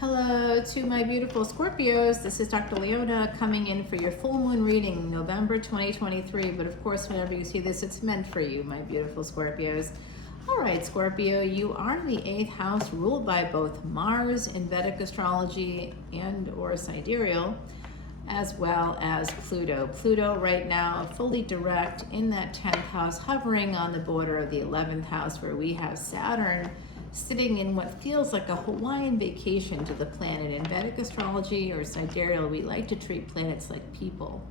Hello to my beautiful Scorpios. This is Dr. Leona coming in for your full moon reading, November 2023. But of course, whenever you see this, it's meant for you, my beautiful Scorpios. All right, Scorpio, you are in the 8th house, ruled by both Mars in Vedic Astrology and or sidereal, as well as Pluto. Pluto right now fully direct in that 10th house, hovering on the border of the 11th house, where we have Saturn sitting in what feels like a Hawaiian vacation to the planet. In Vedic astrology or sidereal, we like to treat planets like people.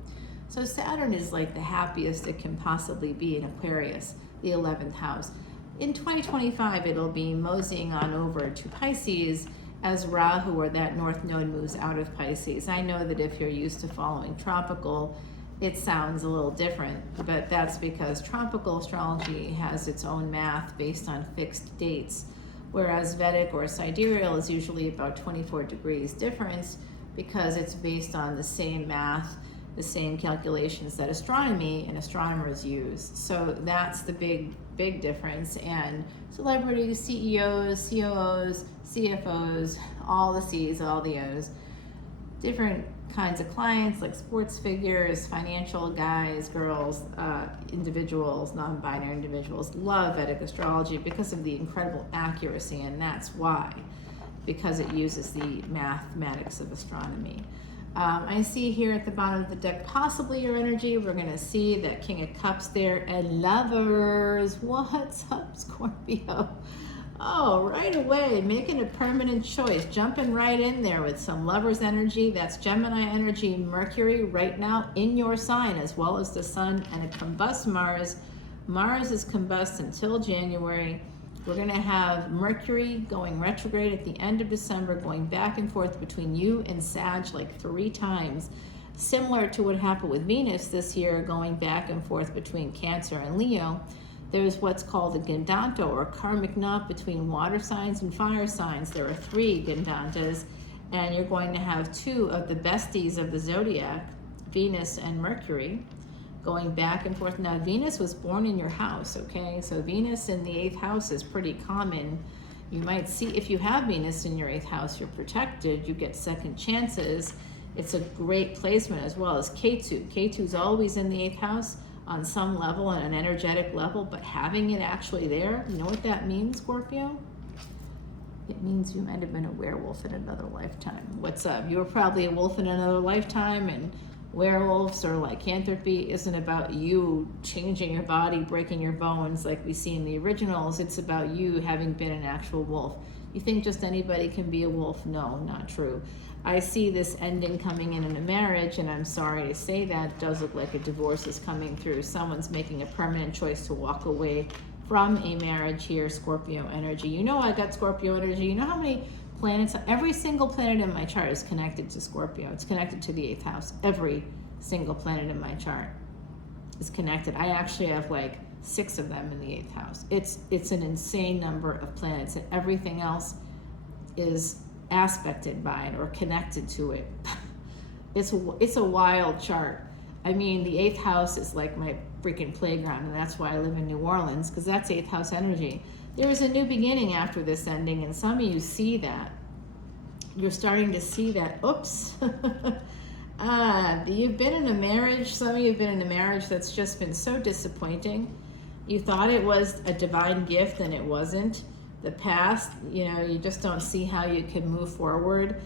So Saturn is like the happiest it can possibly be in Aquarius, the 11th house. In 2025, it'll be moseying on over to Pisces as Rahu, or that North Node, moves out of Pisces. I know that if you're used to following tropical, it sounds a little different, but that's because tropical astrology has its own math based on fixed dates, whereas Vedic or sidereal is usually about 24 degrees difference because it's based on the same math, the same calculations that astronomy and astronomers use. So that's the big difference. And celebrities, CEOs, COOs, CFOs, all the C's, all the O's, different kinds of clients like sports figures, financial guys, girls, individuals, non-binary individuals love Vedic astrology because of the incredible accuracy, and that's why, because it uses the mathematics of astronomy. I see here at the bottom of the deck possibly your energy. We're going to see that King of Cups there, and Lovers. What's up, Scorpio? Oh, right away, making a permanent choice, jumping right in there with some Lovers energy. That's Gemini energy, Mercury right now in your sign, as well as the Sun and a combust Mars. Mars is combust until January. We're going to have Mercury going retrograde at the end of December, going back and forth between you and Sag like 3 times, similar to what happened with Venus this year, going back and forth between Cancer and Leo. There's what's called a Gandanta, or karmic knot, between water signs and fire signs. There are 3 Gandantas, and you're going to have 2 of the besties of the zodiac, Venus and Mercury, going back and forth. Now, Venus was born in your house, okay? So Venus in the 8th house is pretty common. You might see, if you have Venus in your 8th house, you're protected, you get second chances. It's a great placement, as well as Ketu. Ketu's always in the 8th house on some level, on an energetic level, but having it actually there, you know what that means, Scorpio? It means you might have been a werewolf in another lifetime. What's up? You were probably a wolf in another lifetime, and werewolves or lycanthropy isn't about you changing your body, breaking your bones like we see in the originals. It's about you having been an actual wolf. You think just anybody can be a wolf? No, not true. I see this ending coming in a marriage, and I'm sorry to say that. It does look like a divorce is coming through. Someone's making a permanent choice to walk away from a marriage here, Scorpio energy. You know I got Scorpio energy. You know how many planets, every single planet in my chart is connected to Scorpio. It's connected to the 8th house. Every single planet in my chart is connected. I actually have like 6 of them in the 8th house. It's an insane number of planets, and everything else is aspected by it or connected to it. It's a wild chart. I mean, the 8th house is like my freaking playground, and that's why I live in New Orleans, because that's 8th house energy. There is a new beginning after this ending, and some of you see that. You're starting to see that. Oops. You've been in a marriage, some of you have been in a marriage that's just been so disappointing. You thought it was a divine gift, and it wasn't. The past, you just don't see how you can move forward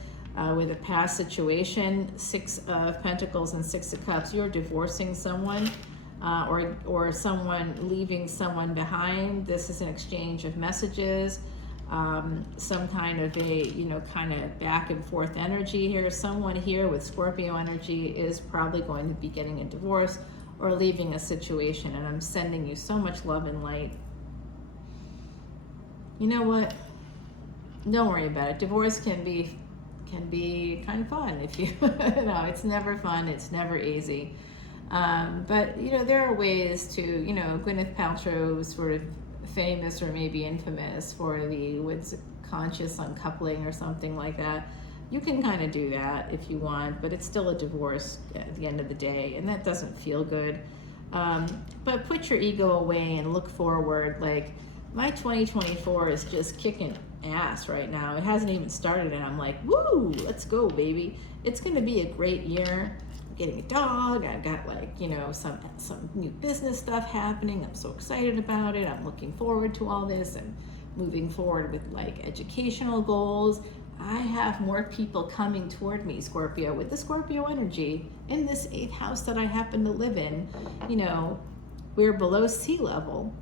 with a past situation. 6 of Pentacles and 6 of Cups. You're divorcing someone, or someone leaving someone behind. This is an exchange of messages, some kind of a kind of back and forth energy here. Someone here with Scorpio energy is probably going to be getting a divorce or leaving a situation, and I'm sending you so much love and light. You know what? Don't worry about it. Divorce can be kind of fun if you no, it's never fun, it's never easy. But there are ways to, Gwyneth Paltrow was sort of famous, or maybe infamous, for the conscious uncoupling or something like that. You can kind of do that if you want, but it's still a divorce at the end of the day, and that doesn't feel good. But put your ego away and look forward. Like, my 2024 is just kicking ass right now. It hasn't even started and I'm like, woo, let's go, baby. It's going to be a great year. I'm getting a dog. I've got like, you know, some new business stuff happening. I'm so excited about it. I'm looking forward to all this and moving forward with like educational goals. I have more people coming toward me, Scorpio, with the Scorpio energy in this 8th house that I happen to live in. You know, we're below sea level.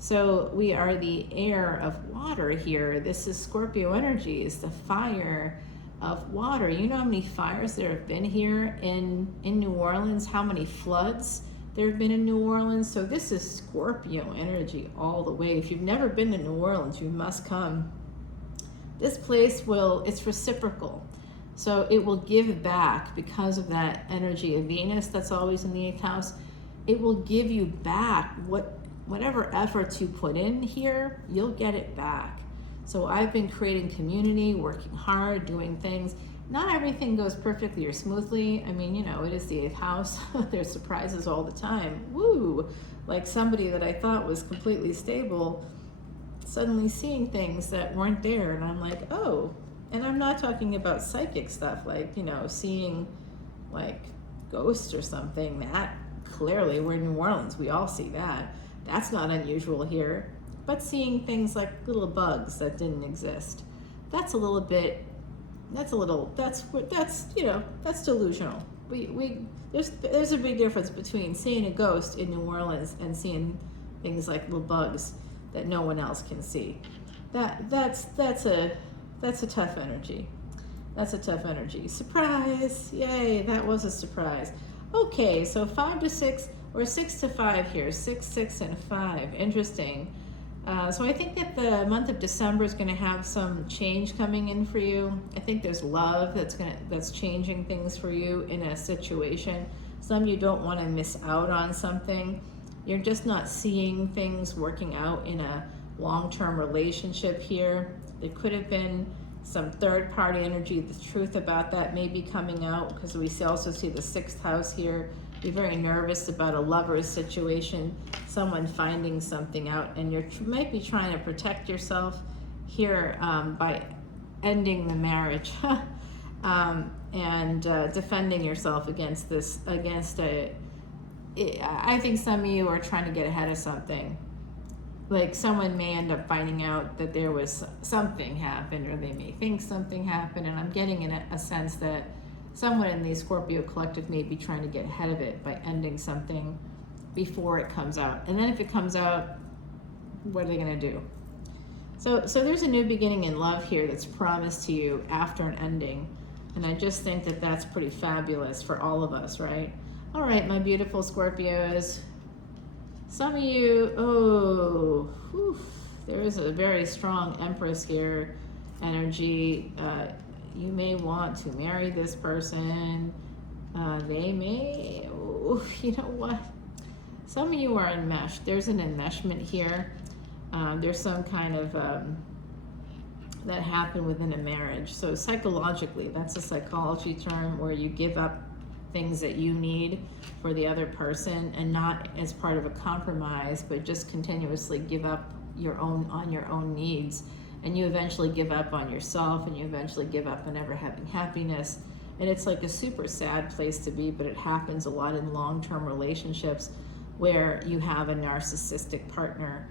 So we are the air of water here. This is Scorpio energy, is the fire of water. You know how many fires there have been here in New Orleans, how many floods there have been in New Orleans. So this is Scorpio energy all the way. If you've never been to New Orleans, you must come. This place it's reciprocal. So it will give back because of that energy of Venus that's always in the 8th house. It will give you back whatever efforts you put in here, you'll get it back. So I've been creating community, working hard, doing things. Not everything goes perfectly or smoothly. I mean, you know, it is the 8th house. There's surprises all the time. Woo! Like somebody that I thought was completely stable, suddenly seeing things that weren't there. And I'm like, oh. And I'm not talking about psychic stuff, like, you know, seeing like ghosts or something. That clearly, we're in New Orleans. We all see that. That's not unusual here. But seeing things like little bugs that didn't exist, that's you know, that's delusional. There's a big difference between seeing a ghost in New Orleans and seeing things like little bugs that no one else can see. That's a tough energy. That's a tough energy. Surprise! Yay, that was a surprise. Okay, so 5 to 6 or 6 to 5 here. 6, 6, and 5. Interesting. So I think that the month of December is going to have some change coming in for you. I think there's love that's changing things for you in a situation. Some of you don't want to miss out on something. You're just not seeing things working out in a long-term relationship here. There could have been some third-party energy. The truth about that may be coming out because we also see the 6th house here. Be very nervous about a lover's situation, someone finding something out, and you might be trying to protect yourself here by ending the marriage and defending yourself against this. I think some of you are trying to get ahead of something. Like someone may end up finding out that there was something happened, or they may think something happened, and I'm getting in a sense that someone in the Scorpio collective may be trying to get ahead of it by ending something before it comes out. And then if it comes out, what are they going to do? So there's a new beginning in love here that's promised to you after an ending. And I just think that that's pretty fabulous for all of us, right? All right, my beautiful Scorpios. Some of you, there is a very strong Empress here energy. You may want to marry this person. They may, you know what? Some of you are enmeshed. There's an enmeshment here. There's some kind of, that happened within a marriage. So psychologically, that's a psychology term where you give up things that you need for the other person, and not as part of a compromise, but just continuously give up on your own needs. And you eventually give up on yourself, and you eventually give up on ever having happiness. And it's like a super sad place to be, but it happens a lot in long-term relationships where you have a narcissistic partner,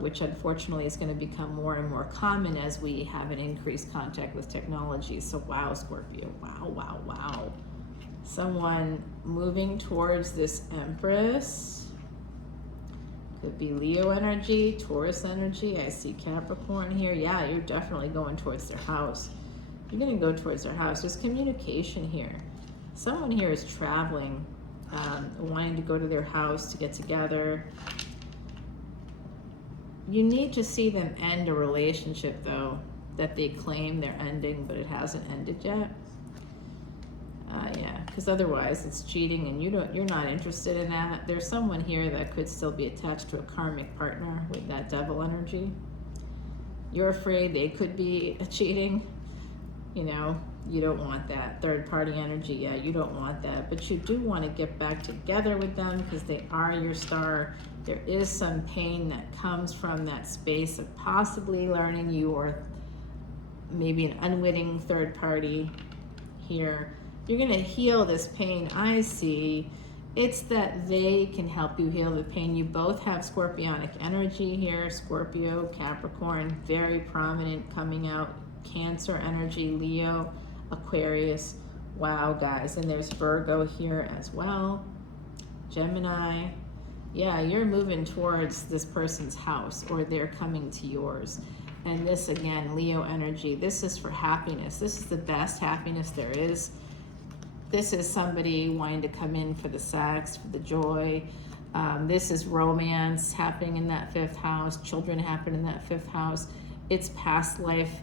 which unfortunately is going to become more and more common as we have an increased contact with technology. So wow, Scorpio, wow. Someone moving towards this Empress. Could be Leo energy, Taurus energy. I see Capricorn here. Yeah, you're definitely going towards their house. You're going to go towards their house. There's communication here. Someone here is traveling, wanting to go to their house to get together. You need to see them end a relationship, though, that they claim they're ending, but it hasn't ended yet. Yeah, because otherwise it's cheating, and you're not interested in that. There's someone here that could still be attached to a karmic partner with that devil energy. You're afraid they could be cheating, you know, You don't want that third party energy. Yeah, you don't want that. But you do want to get back together with them because they are your star. There is some pain that comes from that space of possibly learning you, or maybe an unwitting third party here. You're going to heal this pain. I see. It's that they can help you heal the pain. You both have scorpionic energy here. Scorpio, Capricorn, very prominent coming out. Cancer energy, Leo, Aquarius. Wow, guys. And there's Virgo here as well. Gemini. Yeah, you're moving towards this person's house, or they're coming to yours. And this, again, Leo energy. This is for happiness. This is the best happiness there is. This is somebody wanting to come in for the sex, for the joy. This is romance happening in that 5th house. Children happen in that 5th house. It's past life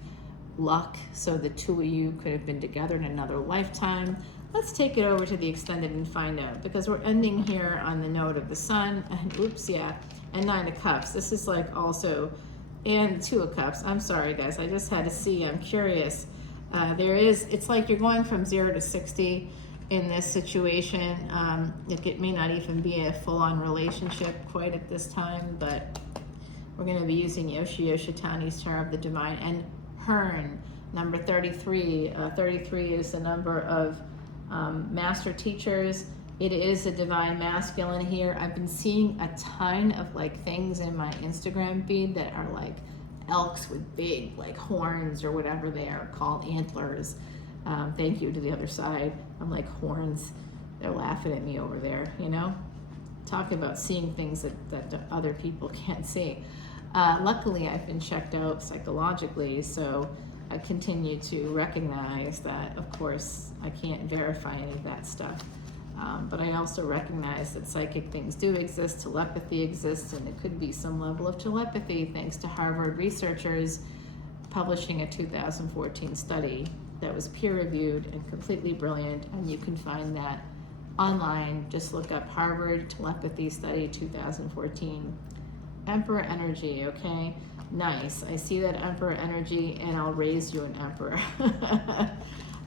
luck. So the two of you could have been together in another lifetime. Let's take it over to the extended and find out, because we're ending here on the note of the sun. And oops, yeah, and 9 of Cups. This is like also, and 2 of Cups. I'm sorry, guys. I just had to see. I'm curious. It's like you're going from 0 to 60 in this situation. It may not even be a full-on relationship quite at this time, but we're going to be using Yoshitani's Star of the Divine and Hearn, number 33. 33 is the number of master teachers. It is a divine masculine here. I've been seeing a ton of like things in my Instagram feed that are like elks with big like horns or whatever they are called, antlers. Thank you to the other side. I'm like, horns. They're laughing at me over there, you know? Talking about seeing things that other people can't see. Luckily, I've been checked out psychologically, so I continue to recognize that, of course, I can't verify any of that stuff. But I also recognize that psychic things do exist, telepathy exists, and it could be some level of telepathy thanks to Harvard researchers publishing a 2014 study that was peer-reviewed and completely brilliant, and you can find that online. Just look up Harvard Telepathy Study 2014. Emperor energy, okay? Nice. I see that Emperor energy, and I'll raise you an Emperor.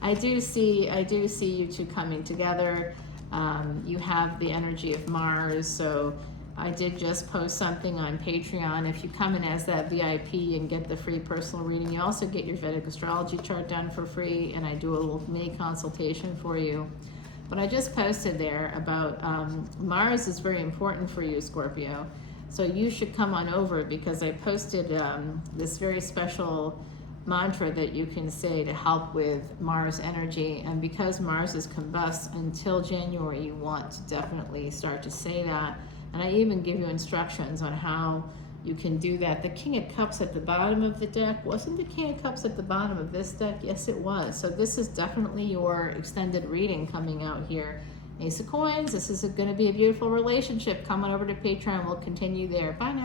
I do see you two coming together. You have the energy of Mars, so I did just post something on Patreon. If you come in as that VIP and get the free personal reading, you also get your Vedic Astrology chart done for free, and I do a little mini consultation for you. But I just posted there about Mars is very important for you, Scorpio. So you should come on over, because I posted this very special mantra that you can say to help with Mars energy. And because Mars is combust until January, you want to definitely start to say that. And I even give you instructions on how you can do that. The King of Cups at the bottom of the deck, wasn't the King of Cups at the bottom of this deck? Yes, it was. So this is definitely your extended reading coming out here. Ace of Coins, this is going to be a beautiful relationship. Come on over to Patreon. We'll continue there. Bye now.